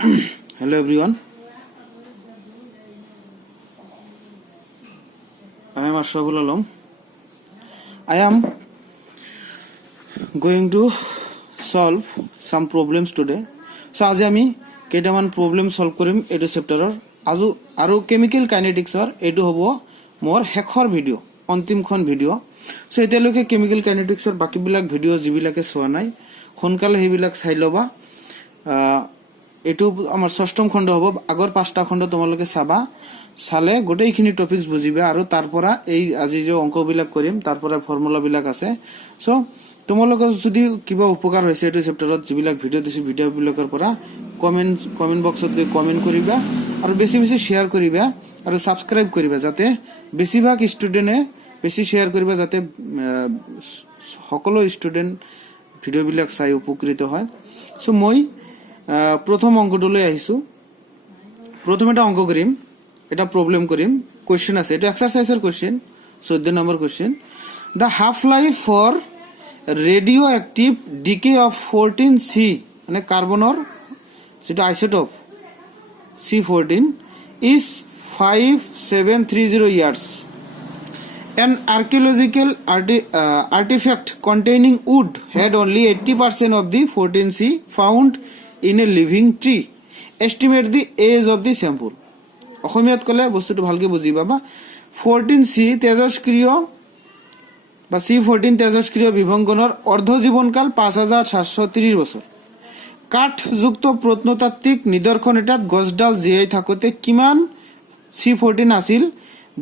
Hello everyone. I am Ashraful Alam. I am going to solve some problems today. So আজি আমি কেইটামান problem solve কৰিম এইটো চেপ্টাৰৰ আৰু কেমিক্যাল কাইনেটিক্সৰ এইটো হ'ব মোৰ শেষৰ ভিডিও অন্তিমখন ভিডিও। সো এতিয়ালৈকে কেমিক্যাল কাইনেটিক্সৰ বাকিবিলাক ভিডিও যিবিলাকে চোৱা নাই সোনকালে সেইবিলাক চাই ল'বা। এইটো আমাৰ ষষ্ঠম খণ্ড হ'ব। আগৰ পাঁচটা খণ্ড তোমালোকে চাবা, চালে গোটেইখিনি টপিকস বুজিবা আৰু তাৰ পৰা এই আজি যে অংকবিলাক কৰিম তাৰ পৰা ফৰ্মুলাবিলাক আছে। সো তোমালোকৰ যদি কিবা উপকাৰ হৈছে এইটো চেপ্টাৰত যিবিলাক ভিডিও দিছো ভিডিওবিলাকৰ পৰা কমেন্ট বক্সত গৈ কমেন্ট কৰিবা আৰু বেছি বেছি শেয়াৰ কৰিবা আৰু সাবস্ক্ৰাইব কৰিবা যাতে বেছিভাগ ষ্টুডেন্টে বেছি শেয়াৰ কৰিবা যাতে সকলো ষ্টুডেন্ট ভিডিওবিলাক চাই উপকৃত হয়। সো মই প্ৰথম অঙ্কটোলৈ আহিছো। প্ৰথম এটা অঙ্ক কৰিম, এটা প্ৰবলেম কৰিম, কোয়েশ্চন আছে, এটা এক্সাৰসাইজৰ কোয়েশ্চন, 14 নম্বৰ question. The half life for radioactive decay of 14C মানে কাৰ্বনৰ যেটা isotope C14 is 5730 years. An archaeological artifact containing wood had only 80% of the 14C found in a living tree. Estimate the age of the sample. অসমীয়াত কলে বস্তুটো ভালকে বুজি পাবা। 14C তেজস্ক্রিয় বা C14 তেজস্ক্রিয় বিভঙ্গনৰ অর্ধ জীবনকাল 5730 বছর। কাঠযুক্ত প্রত্নতাত্ত্বিক নিদর্শন এটাত গছডাল জীয়াই থাকোতে কিমান C14 আছিল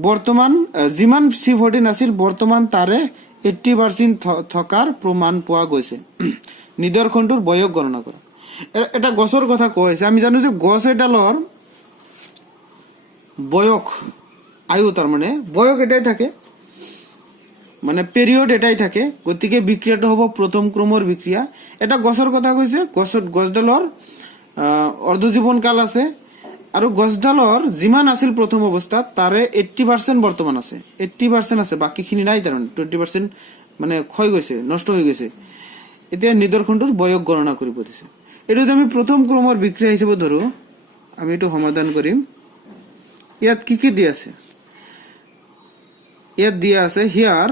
বর্তমান যিমান C14 আছিল বর্তমান তাৰে 80% থকাৰ প্ৰমাণ পোৱা গৈছে। নিদৰ্শনটোৰ বয়স গণনা কৰা। এটা গছৰ কথা কৈছে, আমি জানো যে গছ এডালৰ বয়স আয়ু তাৰ মানে বয়স এটাই থাকে, মানে পিৰিয়ড এটাই থাকে, গতিকে বিক্ৰিয়াটো হ'ব প্ৰথম ক্ৰমৰ বিক্ৰিয়া। এটা গছৰ কথা কৈছে, গছডালৰ অৰ্ধজীৱন কাল আছে আৰু গছডালৰ যিমান আছিল প্ৰথম অৱস্থাত তাৰে 80% বৰ্তমান আছে, 80% আছে, বাকিখিনি নাই, তাৰ 20% মানে ক্ষয় গৈছে, নষ্ট হৈ গৈছে। এতিয়া নিদৰ্শনটোৰ বয়স গণনা কৰিব দিছে। এইটো আমি প্ৰথম ক্ৰমৰ বিক্ৰিয়া হিচাপে ধৰো, আমি এইটো সমাধান কৰিম। ইয়াত কি কি দিয়া আছে? ইয়াত দিয়া আছে হিয়াৰ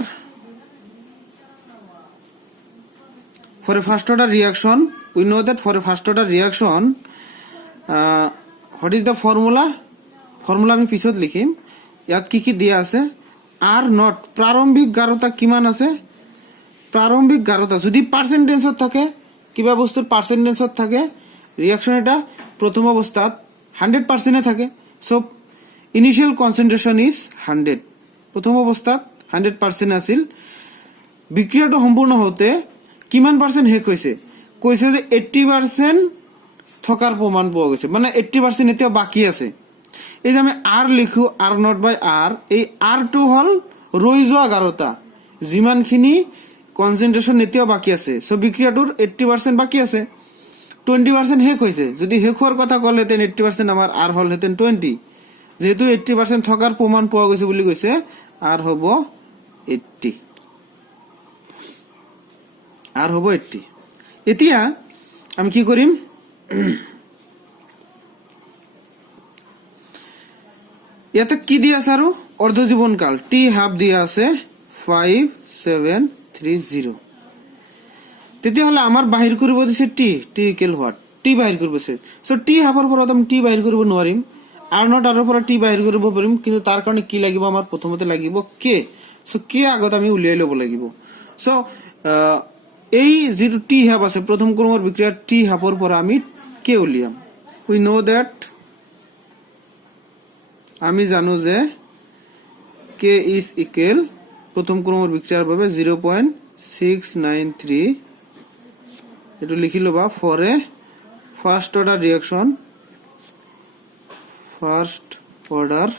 for a first order reaction we know that for a first order reaction what is the formula আমি পিছত লিখিম। ইয়াত কি কি দিয়া আছে? আর নট প্ৰাৰম্ভিক গাঢ়তা কিমান আছে? প্ৰাৰম্ভিক গাঢ়তা যদি পাৰ্সেন্টেজত থাকে, কিবা বস্তুৰ পার্সেন্টেজত থাকে, রিঅ্যাকশন এটা প্রথম অবস্থাত 100% থাকে। সো ইনিশিয়াল কনসেন্ট্রেশন ইজ 100, প্রথম অবস্থাত 100% আছিল। বিক্রিয়াটো সম্পূর্ণ হতে কিমান পার্সেন্ট শেষ হৈছে? কৈছে যে 80% থকাৰ প্ৰমাণ পোৱা গৈছে, মানে 80% এতিয়া বাকি আছে। এই যে আমি আৰ লিখো, আৰ নট বাই আৰ, এই আৰটো হল ৰৈ যোৱা গাঢ়তা, যিমানখিনি কনসেন্ট্ৰেশন এতিয়াও বাকি আছে। সো বিক্ৰিয়াটোৰ 80% বাকি আছে, 20% শেষ হৈছে। যদি শেষ হোৱাৰ কথা ক'লেহেঁতেন 80% আমাৰ আৰ হলহেঁতেন 20, যেহেতু 80% থকাৰ প্ৰমাণ পোৱা গৈছে বুলি কৈছে, আৰ হ'ব 80, আৰ হ'ব 80। এতিয়া আমি কি কৰিম? ইয়াতে কি দিয়া আছে আৰু অৰ্ধজীৱন কাল টি হাফ দিয়া আছে 5730। তেতিয়াহ'লে আমাৰ বাহিৰ কৰিব দিছে টি ইকুৱেল হোৱাট? টি বাহিৰ কৰিব দিছে। সো টি হাফৰ পৰা আমি টি বাহিৰ কৰিব নোৱাৰিম, আৰ নট আৰৰ পৰা টি বাহিৰ কৰিব পাৰিম, কিন্তু তাৰ কাৰণে কি লাগিব? আমাৰ প্ৰথমতে লাগিব কে। সো কে আগত আমি উলিয়াই ল'ব লাগিব। সো এই যিটো টি হাফ আছে প্ৰথম ক্ৰমৰ বিক্ৰিয়াৰ টি হাফৰ পৰা আমি কে উলিয়াম। উই নো দ্যাট, আমি জানো যে কে ইজ ইকুৱেল প্ৰথম ক্ৰমৰ বিক্ৰিয়াৰ বাবে 0.693, এইটো লিখি ল'বা, for a first order reaction, first order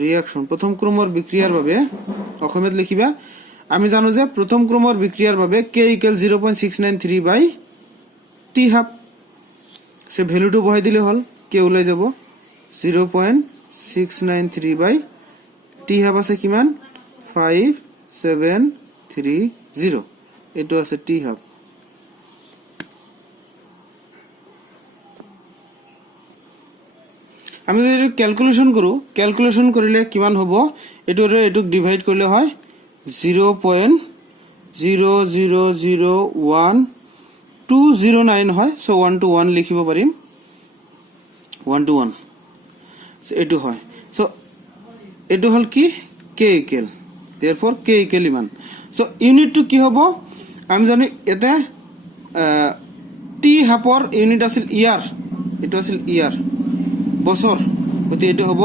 reaction প্ৰথম ক্ৰমৰ বিক্ৰিয়াৰ বাবে অসমীয়াত লিখিবা। আমি জানো যে প্ৰথম ক্ৰমৰ বিক্রিয়ার বাবে K equal 0.693 by T half. সে ভ্যালুটো বহাই দিলে হল, কে ওলাই যাব 0.693 বাই টি হাফ আছে কিমান? 5730, এইটো আছে টি হাফ। আমি যদি ক্যালকুলেশন কৰিলে কিমান হ'ব এটুক ডিভাইড কৰিলে হয় 0.0001209 হয় সো 1 to 1 লিখিব পাৰিম 1 to 1 সো এটু হয় সো এটু হল কি k equal therefore k equal ইমান সো ইউনিট টু কি হ'ব আমি জানি এটা টি হাফৰ ইউনিট আছিল ইয়াৰ এটু আছিল ইয়াৰ বছৰ গতি এটু হ'ব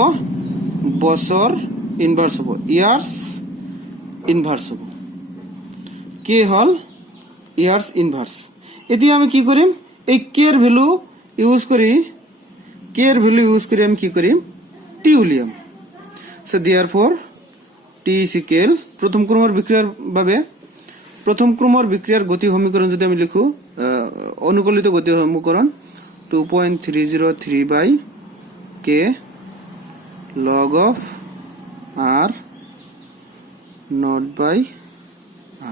বছৰ ইনভাৰ্স হ'ব ইয়াৰ্স ইনভাৰ্স হ'ব কে হল ইয়াৰ্স ইনভাৰ্স এতিয়া আমি কি কৰিম এই কে এৰ ভ্যালু ইউজ কৰি আমি কি কৰিম টি উলিয়াম so therefore T is equal প্রথম ক্রমের বিক্রিয়ার বাবে প্রথম ক্রমের বিক্রিয়ার গতি সমীকরণ যদি আমি লিখো অনুকূলিত গতি সমীকরণ 2.303 বাই কে log of r not by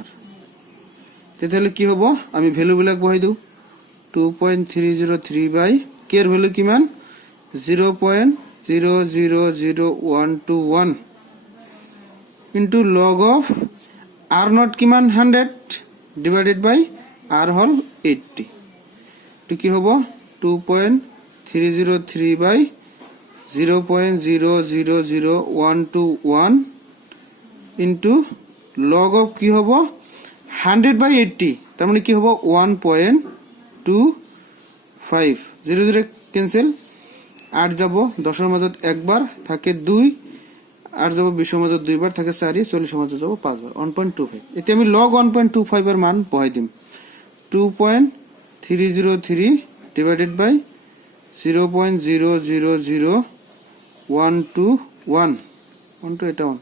r তেতিয়াহলে কি হ'ব আমি ভ্যালু বিলাক বহাই দিও 2.303 বাই কে এর ভ্যালু কিমান 0.000121 into log of r not কিমান 100 divided by r হল 80 তো কি হ'ব 2.303 by 0.000121 into log of কি হ'ব 100 by 80 তার মানে কি হ'ব 1.25 0 0 ক্যান্সেল 8 যাব 10 এর মাজত একবার থাকে 2 8 যাব 20 এর মাজত দুইবার থাকে 4 40 এর মাজত যাব 5 বার 1.25 এতে আমি log 1.25 এর মান বহাই দিম 2.303 divided by 0.000121 এটা 1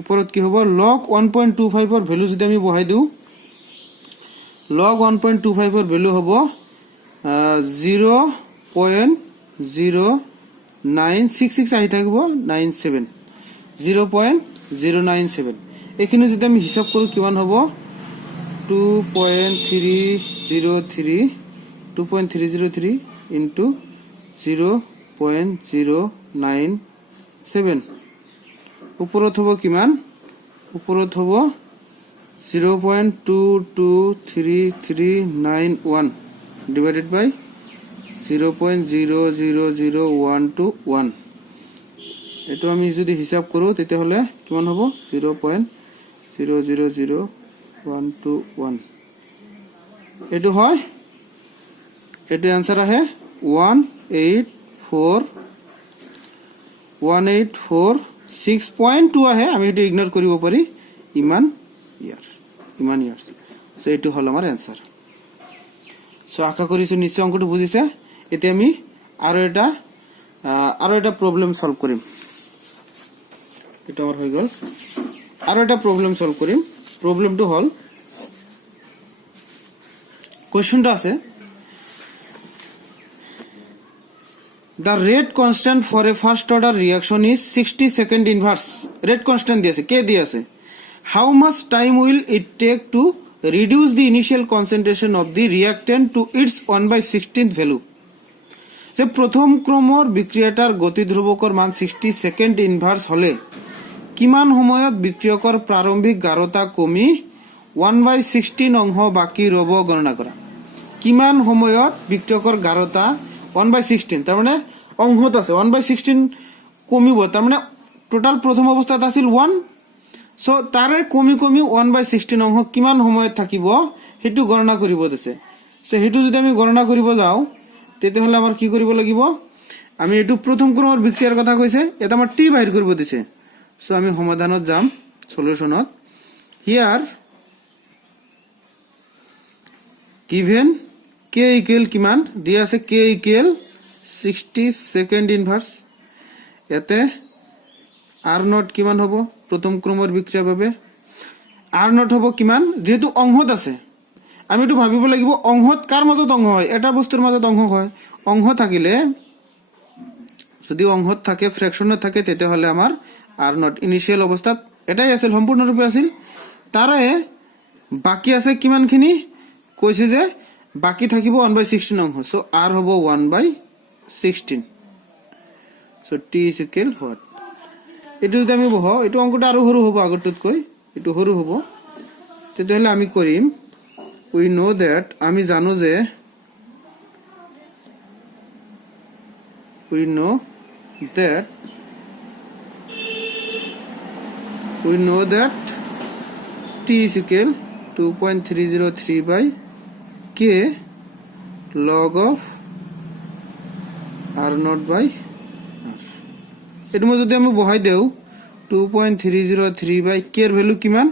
উপরত কি হ'ব log 1.25 এর ভ্যালু যদি আমি বহাই দিও log 1.25 এর ভ্যালু হ'ব 0.0966 আহি থাকিব 97 0.097 এখানে যদি আমি হিসাব কৰো কিমান হ'ব 2.303 into 0.097 উপরত হ'ব কিমান উপরত হ'ব 0.223391 divided by 0.000121 এটো আমি যদি হিসাব কৰো তেতিয়া হলে কিমান হ'ব 0.000121 এটো হয় এটো आंसर আহে 184.6.2 আহে আমি এটো ইগনোর কৰিব পাৰি ইমান ইয়াৰ সো এটো হল আমাৰ आंसर সো আশা কৰিছো নিশ্চয় অংকটো বুজিছে এতে আমি আৰু এটা প্ৰবলেম সলভ কৰিম এটা আমাৰ হৈ গল আৰু এটা প্ৰবলেম সলভ কৰিম প্রবলেমটো হল কোশ্চেনটা আছে The rate constant for a first order reaction is 60 second inverse. Rate constant দিয়েছে কে দিয়েছে How much time will it take to reduce the initial concentration of the reactant to its 1/16th value? যে প্রথম ক্ৰমৰ বিক্ৰিয়াটাৰ গতি ধ্ৰুবকৰ মান 60 second ইনভাৰ্স হলে কিমান সময়ত বিক্ৰিয়কৰ প্ৰাৰম্ভিক গাঢ়তা কমি 1/16 অংশ বাকি ৰব গণনা কৰা কিমান সময়ত বিক্ৰিয়কৰ গাঢ়তা 1/16 তার মানে অংশত আছে 1/16 কমিব তার মানে টোটাল প্রথম অবস্থাত আছিল 1 সো তারে কমি 1/16 অংশ কিমান সময়ত থাকিব হেতু গণনা কৰিব দিছে সো হেতু যদি আমি গণনা কৰিব যাও তেতে হলে আমাৰ কি কৰিব লাগিব আমি এটু প্ৰথম ক্ৰমৰ বিক্ৰিয়াৰ কথা কৈছে এটা আমাৰ টি বাহিৰ কৰিব দিছে সো আমি সমাধানত যাম সলিউশনত হিয়াৰ given k equal কিমান দিয়া আছে k equal 60 সেকেন্ড ইনভার্স এতে r নট কিমান হ'ব প্রথম ক্ৰমৰ বিক্ৰিয়াৰ বাবে r নট হ'ব কিমান যেহেতু অংশত আছে আমি এটো ভাবিব লাগিব অংশত কার মাজত অংশ হয় এটা বস্তুৰ মাজত অংশ হয় অংশ থাকিলে যদি অংশত থাকে ফ্ৰ্যাকশনত থাকে তেতে হলে আমাৰ r নট ইনিশিয়াল অৱস্থাত এটাই আছিল সম্পূৰ্ণৰূপে আছিল তাৰে বাকি আছে কিমানখিনি কৈছে যে বাকি থাকিব 1/16 অংশ সো r হ'ব 1/16 so T is equal what এইটো যদি আমি বহাও এইটো অংকটো আৰু সৰু হ'ব আগতকৈ এইটো সৰু হ'ব তেতিয়াহ'লে আমি কৰিম উই নো দ্যাট আমি জানো যে we know that t is equal 2.303 by k log of r naught by r এটো মই যদি আমি বহাই দেও 2.303 by k এর ভ্যালু কিমান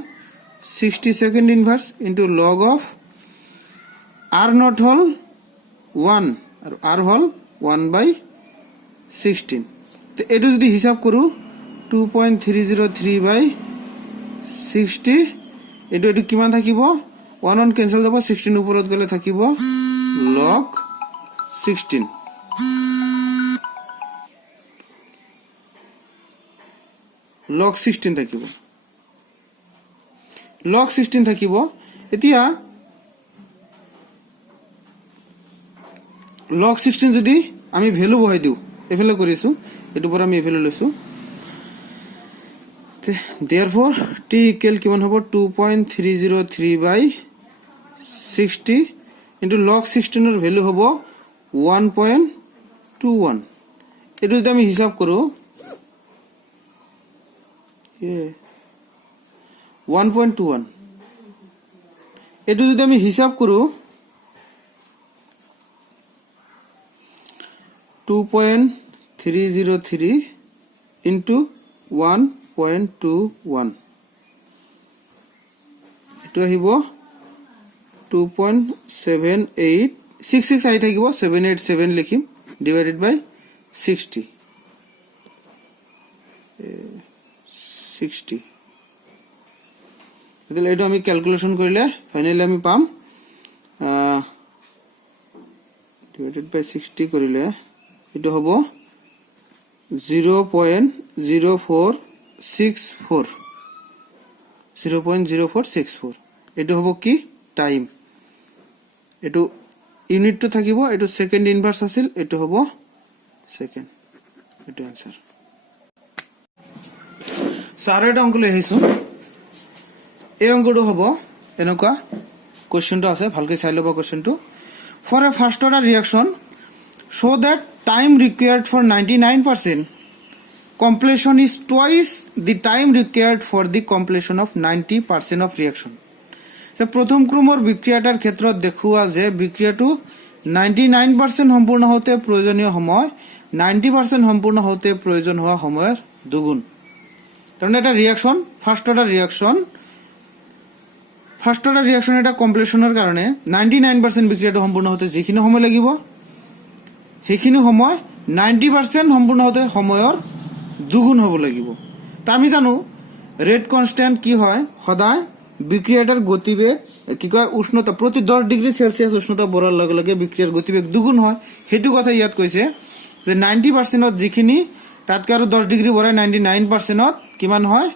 60 second inverse into log of r naught হল 1 আর r হল 1 by 16 তো এটো যদি হিসাব করু 2.303 by 60 এটো এটো কিমান থাকিব 1 1 ক্যান্সেল যাব 16 উপৰত গলে থাকিব log 16 log 16 থাকিব log 16 থাকিব এতিয়া log 16 যদি আমি ভ্যালু বহাই দিও এফেলে কৰিছো এটো পৰা আমি এফেলে লৈছো therefore t equal কিমান হ'ব 2.303 by 60 into log 16 এর ভ্যালু হ'ব 1.21 এটো যদি আমি হিসাব কৰো 1.21 এটো যদি আমি হিসাব কৰো 2.303 into 1.21 এটো আহিব 2.7866 আহি থাকিব 787 লিখিম divided by 60 এদিলে এটো আমি ক্যালকুলেশন কৰিলে ফাইনালি আমি পাম divided by 60 কৰিলে এটো হ'ব 0.0464 এটো হ'ব কি টাইম এটো ইউনিট তো থাকিব এটো সেকেন্ড ইনভার্স আছিল এটো হ'ব সেকেন্ড এটো आंसर সারা এটা অঙ্ক লৈ আহিছো এই অঙ্কটো হ'ব এনেকুৱা কোশ্চেনটো আছে ভালকৈ চাই লব কোশ্চেনটো for a first order reaction show that time required for 99% completion is twice the time required for the completion of 90% of reaction so প্রথম ক্ৰমৰ বিক্ৰিয়াটাৰ ক্ষেত্ৰত দেখুৱা যে বিক্ৰিয়াটো 99% সম্পূৰ্ণ হতে প্ৰয়োজনীয় সময় 90% সম্পূৰ্ণ হতে প্ৰয়োজন হোৱা সময়ৰ দুগুণ কাৰণ এটা ৰিঅ্যাকশন ফাৰ্স্ট অৰ্ডাৰ ৰিঅ্যাকশন এটা কমপ্লিশনৰ কাৰণে 99% বিক্ৰিয়াটো সম্পূৰ্ণ হতে যিখিনি সময় লাগিব হেখিনি সময় 90% সম্পূৰ্ণ হতে সময়ৰ দুগুণ হ'ব লাগিব তা আমি জানো ৰেট কনস্ট্যান্ট কি হয় সদায় বিক্ৰিয়াটাৰ গতিবেগ কি কয় উষ্ণতা প্ৰতি 10 ডিগ্ৰি সেলসিয়াস উষ্ণতা বঢ়াৰ লগে লগে বিক্ৰিয়াৰ গতিবেগ দুগুণ হয় হেতু কথা ইয়াত কৈছে যে 90% ত যিখিনি তাতকৈ আৰু 10 ডিগ্রি বঢ়াই 99% ত কিমান হয়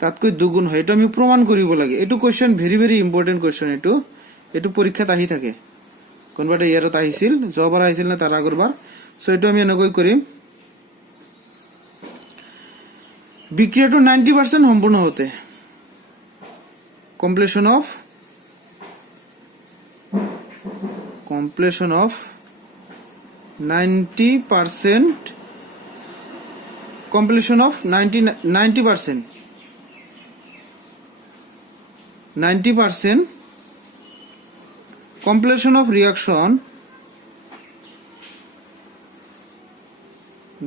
তাতকৈ দুগুণ হয় এটা আমি প্ৰমাণ কৰিব লাগে এটো question very very important question এটো পৰীক্ষাত আহি থাকে কোনবাটা ইয়াৰত আহিছিল জবাৰ আহিছিল না তাৰ আগৰবাৰ সো এটো আমি এনেকৈ কৰিম বিক্রিয়াটো 90% সম্পূর্ণ হতে completion of 90% completion of 90% completion of reaction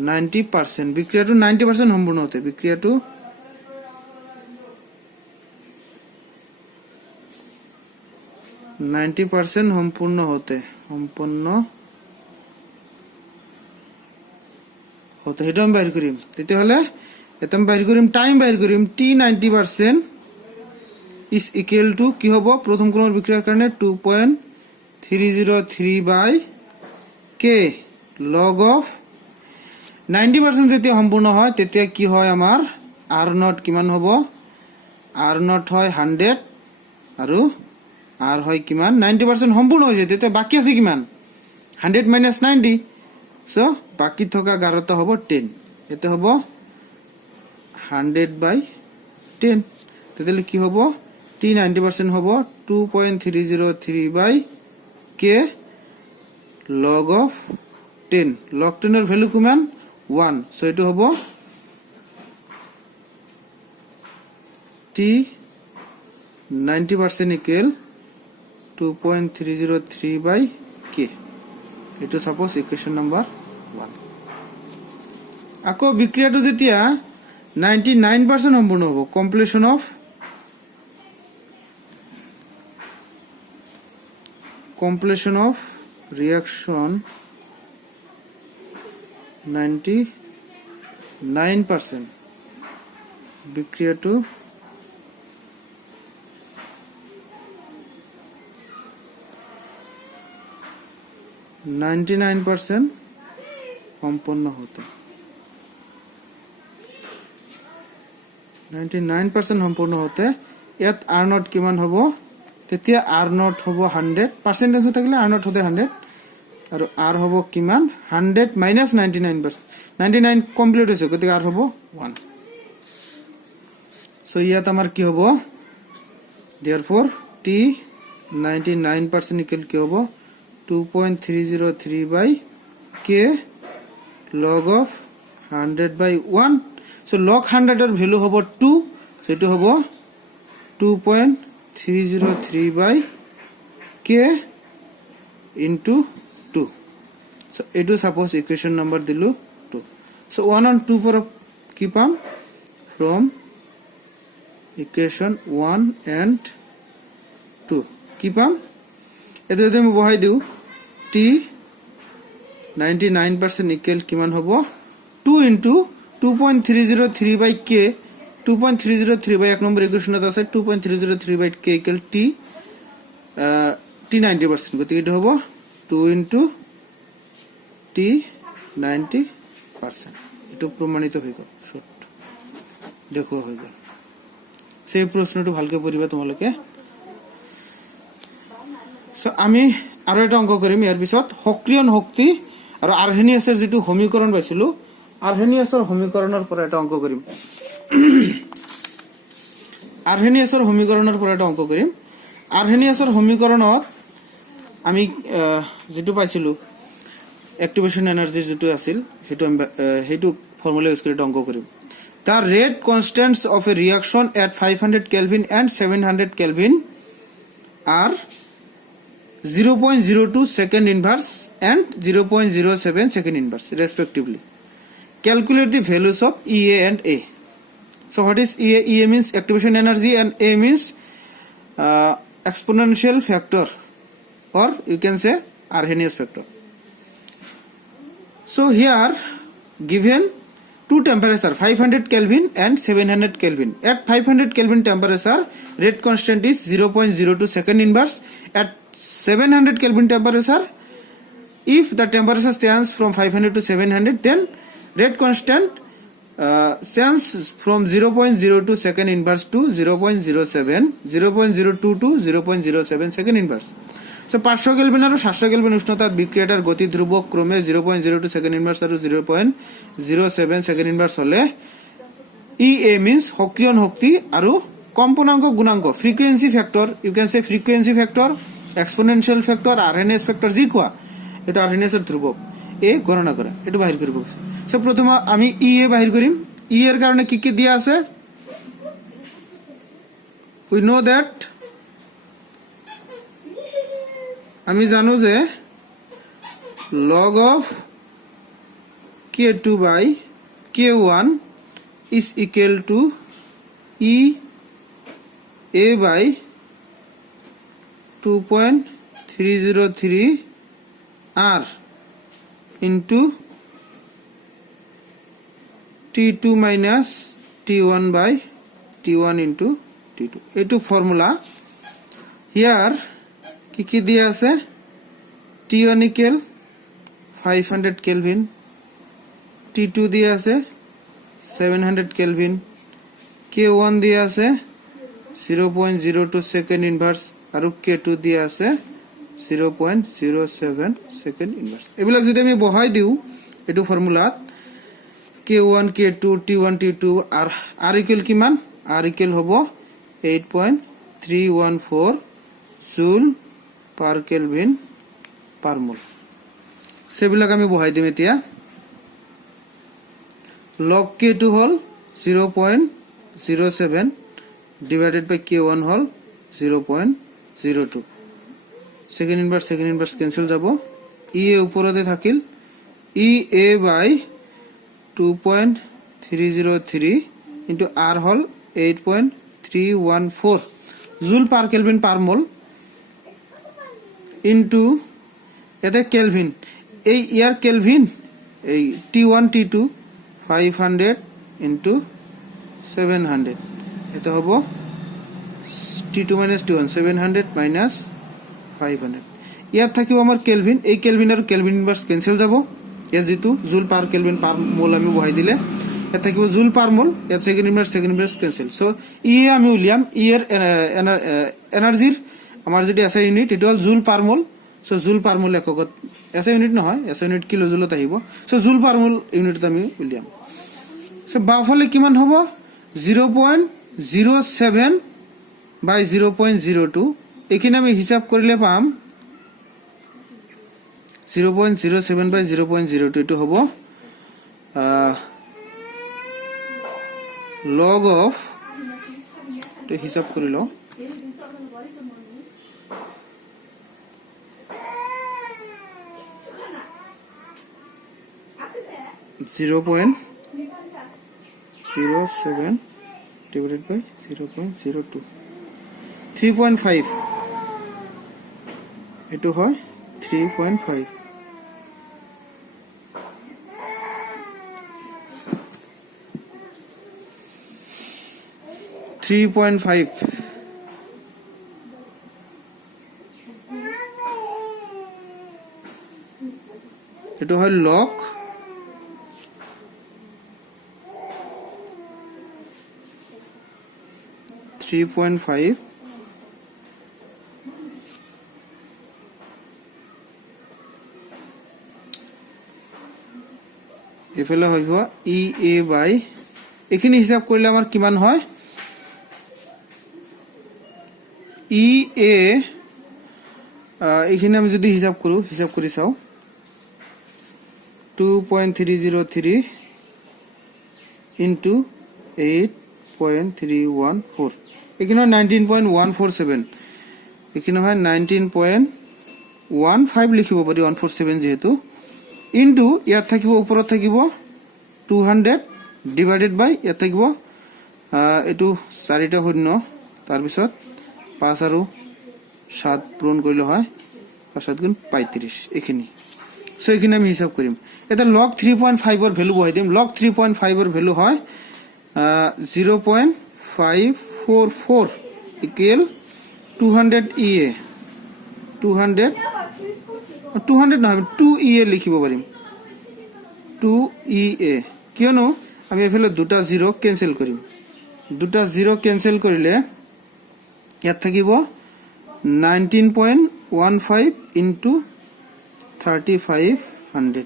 90% বিক্রিয়াটো 90% সম্পূর্ণ হতে বিক্রিয়াটো 90% সম্পূর্ণ হতে এটা আমি বাইর করিম তেতিয়াহলে এটা আমি বাইর করিম টাইম বাইর করিম t 90% is equal to কি হ'ব প্রথম ক্রমের বিক্রিয়ার কারণে 2.303 by k log of 90% যেতিয়া সম্পূর্ণ হয় তেতিয়া কি হয় আমাৰ r naught কিমান হ'ব r naught হয় 100 আৰু r হয় কিমান 90% সম্পূর্ণ হৈছে তেতিয়া বাকি আছে কিমান 100 - 90 সো বাকি থকা 11টা হ'ব 10 এতে হ'ব 100/10 তেতিয়ালে কি হ'ব t 90% হ'ব 2.303 by k log of 10 log 10 এর ভ্যালু কিমান 1 সো এটো হ'ব t 90% equal 2.303 by k এটো সাপোজ ইকুয়েশন নাম্বার 1 আকো বিক্রিয়াটো যেতিয়া 99% সম্পূর্ণ হ'ব completion of reaction 99% বিক্রিয়া টু 99% সম্পন্ন হতে 99% সম্পূর্ণ হতে ইয়াত r নট কিমান হ'ব তেতিয়া r নট হ'ব 100 পার্সেন্টেজ থাকলে r নট হতে 100 আর r হ'ব কিমান 100 - 99% 99 কমপ্লিট হৈছে গতিকে r হ'ব 1 সো ইয়াত আমাৰ কি হ'ব therefore t 99% ইকুয়াল কি হ'ব 2.303 by k log of 100/1 so log 100 এর ভ্যালু হ'ব 2 সেটো হ'ব 2.303 by k into 2 so etu suppose equation number dilu 2 so 1 and 2 for keep on from equation 1 and 2 keep on eto jodi আমি বহাই দিউ t 99% equal কিমান হ'ব 2 into 2.303 by k 2.303 by এক নম্বর ইকুয়েশনত আছে 2.303 by k equal t t 90% গতি এটা হ'ব 2 into t 90% এটা প্রমাণিত হৈ গল শর্ট দেখো হৈ গল সেই প্রশ্নটো ভালকে পড়িবা তোমালকে সো আমি আৰু এটা অংক কৰিম ইয়াৰ পিছত সক্ৰিয়ণ শক্তি আৰু আৰ্হেনিয়াছৰ যেটো সমীকৰণ পাইছিলো আৰ্হেনিয়াছৰ সমীকৰণৰ পৰা এটা অংক কৰিম আৰ্হেনিয়াছৰ সমীকৰণৰ পৰা এটা অংক কৰিম আৰ্হেনিয়াছৰ সমীকৰণত আমি যেটো পাইছিলো অ্যাক্টিভেশন এনাৰ্জি যেটো আছিল হেতু ফৰ্মুলা ইউজ কৰি অংক কৰিম the rate constants of a reaction at 500 Kelvin and 700 Kelvin are 0.02 second inverse and 0.07 second inverse respectively. Calculate the values of EA and A. So what is EA? EA means activation energy and A means exponential factor or you can say Arrhenius factor. So here given two temperature 500 Kelvin and 700 Kelvin. At 500 Kelvin temperature rate constant is 0.02 second inverse. At 700 Kelvin temperature if the temperature changes from 500 to 700 then rate constant changes from 0.02 second inverse to 0.07 0.02 to 0.07 second inverse. So 500 Kelvin আৰু 700 Kelvin উষ্ণতাত বিক্ৰিয়াটাৰ গতি ধ্ৰুবক ক্ৰমে 0.02 second ইনভাৰ্স আৰু 0.07 second ইনভাৰ্স হলে EA means সক্ৰিয়ণ শক্তি আৰু কম্পনাঙ্ক গুণাঙ্ক frequency factor you can say frequency factor exponential factor Arrhenius factor জি কোৱা এটা আৰএনএস এৰ ধ্ৰুবক এ গণনা কৰা এটা বাহিৰ কৰিব সো প্ৰথমে আমি EA বাহিৰ কৰিম E এর কারণে কি কি দিয়া আছে we know that আমি জানো যে log of k2 by k1 is equal to E A by 2.303 R into T2 minus T1 by T1 into T2 এটো ফর্মুলা here কি দিয়া আছে T1 equal 500 Kelvin T2 দিয়া আছে 700 Kelvin K1 দিয়া আছে 0.02 second inverse আৰু K2 দিয়া আছে 0.07 second inverse এবিলাক যদি আমি বহাই দিও एटू formula K1 K2 T1 T2 R equal किमान R इक्वल होबो 8.314 जूल पर केल्विन पर मोल सेबिलाक आमी बहाय दिम एतिया log K2 हल 0.07 divided by K1 हल 0.02 second inverse cancel jabo E a uporote thakil E a by 2.303 into R hol 8.314 joule per Kelvin per mole into এতে kelvin এই ইয়ার কেলভিন এই T1 T2 500 into 700 এটা হবো T2 minus T1 700 minus 500 ইয়াত থাকিব আমার kelvin এই কেলভিন আর kelvin inverse cancel যাব এস যেটো জুল পার কেলভিন পার মোল আমি বহাই দিলে এটা থাকিব জুল পার মোল এত সেকেন্ড ইনভার্স ক্যান্সেল সো ই আমি উলিয়াম ই এর এনার্জির আমার যেটা এসআই ইউনিট এটা হল জুল পার মোল সো জুল পার মোল এককত এসআই ইউনিট নহয় এসআই ইউনিট কিলো জুলত আহিব সো জুল পার মোল ইউনিট আমি উলিয়াম সো বাফলে কিমান হ'ব 0.07 by 0.02 এখানে আমি হিসাব করলে পাম 0.07 by 0.02 এটো হবো log of তো হিসাব করিলো 0.07 divided by 0.02 3.5 এটো হয় 3.5 3.5 এটো হয় log 3.5 এফালে হইব ই এ বাই এখানে হিসাব করলে আমার কিমান হয় ই এ এখানে আমি যদি হিসাব করি চাও 2.303 into 8.314 এখানে 19.147 এখানে হয় 19.15 লিখিব পারি 147 যেহেতু ইনটু ইয়াত থাকিব উপৰত থাকিব 200 ডিভাইডেড বাই ইয়াত থাকিব এটু 4টা শূন্য তাৰ পিছত 5 আৰু 7 পূৰণ কৰিলে হয় 5 7 গুণ 35 এখিনি সো এখিনি আমি হিসাব কৰিম এটা log 3.5 এর ভ্যালু বহাই দিম log 3.5 এর ভ্যালু হয় 0.544 ইকুয়াল 200 EA 200 না আমি 2 EA লিখিব পারিম 2 EA কিয়নো আমি এফালে দুটা জিরো ক্যান্সেল করিম দুটা জিরো ক্যান্সেল করিলে ইয়াত থাকিব 19.15 into 3500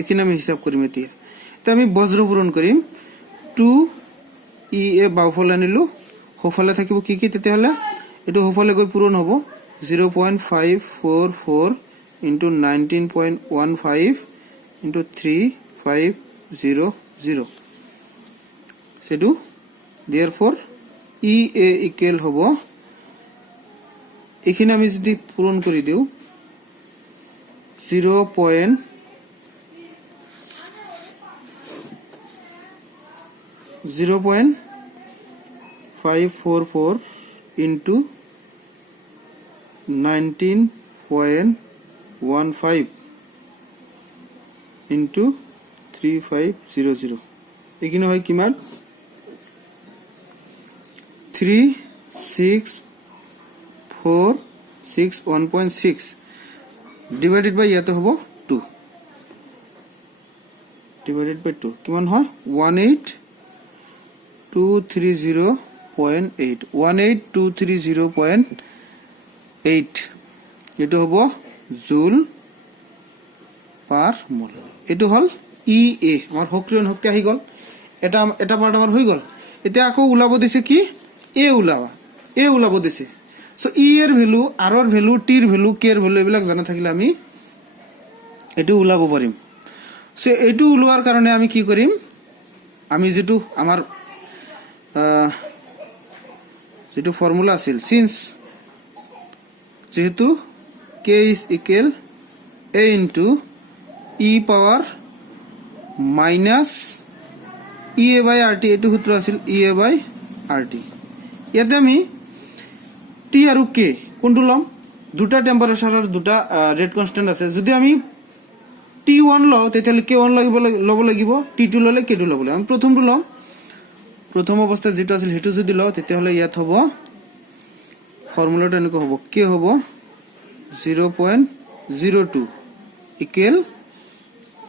এখানে আমি হিসাব করিম এতিয়া তে আমি বজ্র পূরণ করিম 2 EA বাউফলে আনিলো হোফালে থাকিব কি কি তেতে হলে এটো হোফালে গৈ পূরণ হ'ব 0.544 into 19.15 into 3500 সেটু therefore EA equal হ'ব এখানে আমি যদি পূরণ কৰি দিও 0.544 into 19.15 into 3500 এখানে হয় কিমান 3641.6 divided by ইয়াতে হ'ব 2 divided by 2 কিমান হয় 18230.8 18230.8 এটো হ'ব জুল পার পার মোল এইটো হল ই এ আমার সক্রিয়ণ শক্তি আহি গল এটা পার্ট আমার হয়ে গল এটা আকৌ ওলাব দিছে কি এ ওলাব দিছে সো ই এর ভ্যালু আর এর ভ্যালু টির ভ্যালু কে এর ভ্যালু এবিলাক জানা থাকিলে আমি এটো ওলাব পাৰিম সো এইটো ওলোৱাৰ কাৰণে আমি কি কৰিম আমি যেটো আমাৰ যেটো ফৰ্মুলা আছিল সিন্স যেহেতু k is equal a into e power minus ea by rt এটো সূত্র আছিল ea by rt ইয়াতে আমি t আৰু k কোনটো লম দুটা টেম্পাৰেচাৰৰ দুটা রেট কনস্ট্যান্ট আছে যদি আমি t1 লও তেতিয়ালে k1 লব লাগিব t2 ললে k2 লব লাগিব আমি প্ৰথমটো লম প্ৰথম অৱস্থাত যেটো আছিল হেতু যদি লও তেতিয়ালে ইয়াত হ'ব ফৰ্মুলাটো এনেকৈ হ'ব k হ'ব 0.02 equal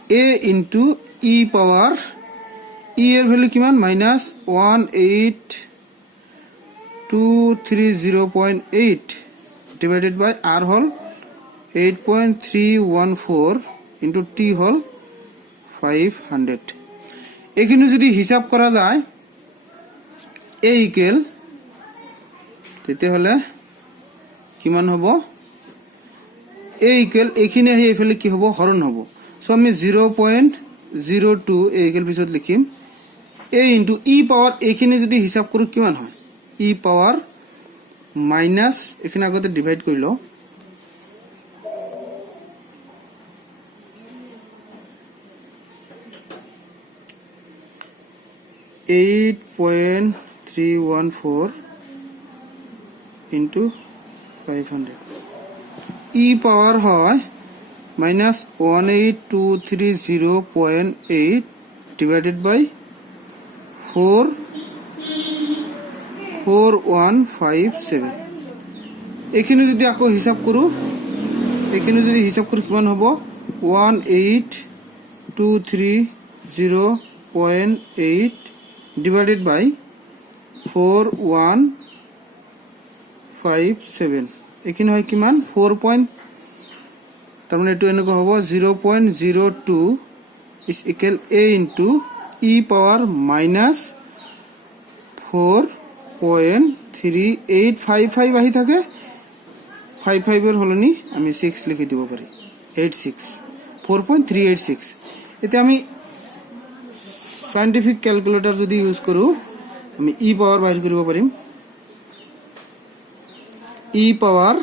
a into e power e এর ভ্যালু কিমান minus 18230.8 divided by r hall 8.314 into t হল 500 এখানে যদি হিসাব করা যায় a equal তেতে হলে কিমান হ'ব a equal এখানে আহি এফালে কি হ'ব হরণ হ'ব সো আমি 0.02 a equal পিছত লিখিম a into e power এখানে যদি হিসাব কৰো কিমান হয় e power মাইনাস এখানে আগতে ডিভাইড কৰি লও (8.314) into 500 e power হয় minus 18230.8 divided by 4157 এখানে যদি আকো হিসাব করু কিমান হ'ব 18230.8 divided by 4157 এখানে হয় কিমান 4 পয়েন্ট তার মানে এটো এনেকৈ হ'ব 0.02 is equal a into e power minus 4.3855 আহি থাকে 55 এর হলনি আমি 6 লিখি দিব পারি 86 4.386 এতে আমি সায়েন্টিফিক ক্যালকুলেটর যদি ইউজ কৰো আমি e পাওয়াৰ বাইৰ কৰিব পাৰিম e পাওয়ার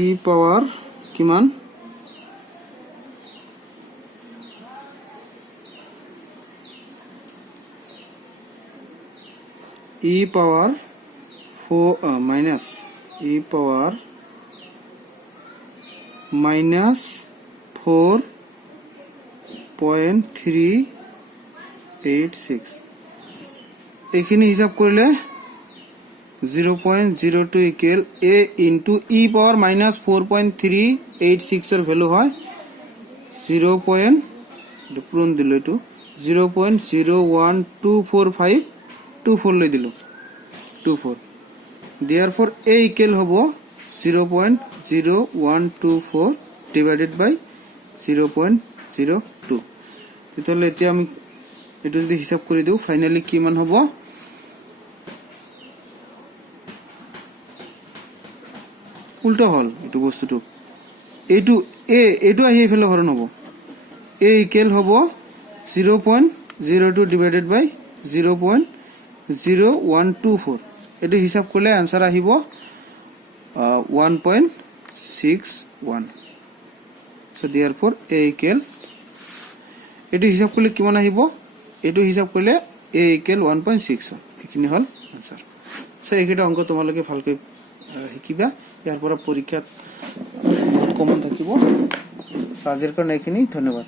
e পাওয়ার কিমান e power 4 minus e power minus 4.386 এখানে হিসাব করলে 0.02 equal a into e power minus 4.386 এর ভ্যালু হয় 0.0124524 লৈ দিলো 24 therefore a equal হব 0.0124 divided by 0.02 তাহলে এতিয়া আমি এটো যদি হিসাব কৰি দিও ফাইনালি কি মান হ'ব উল্টা হল এটো বস্তুটো এটো আহি ফেলে হরণ হ'ব a equal হ'ব 0.02 divided by 0.0124 এটো হিসাব করলে आंसर আহিব 1.61 so therefore a equal এটো হিসাব করলে কিমান আহিব এটো হিসাব করলে a equal 1.6 এখিনি হল आंसर so এইটা অঙ্ক তোমালকে ভালকৈ শিকিবা ইয়াৰ পৰা পৰীক্ষাত বহুত কমন থাকিব আজিৰ কাৰণে এখিনি ধন্যবাদ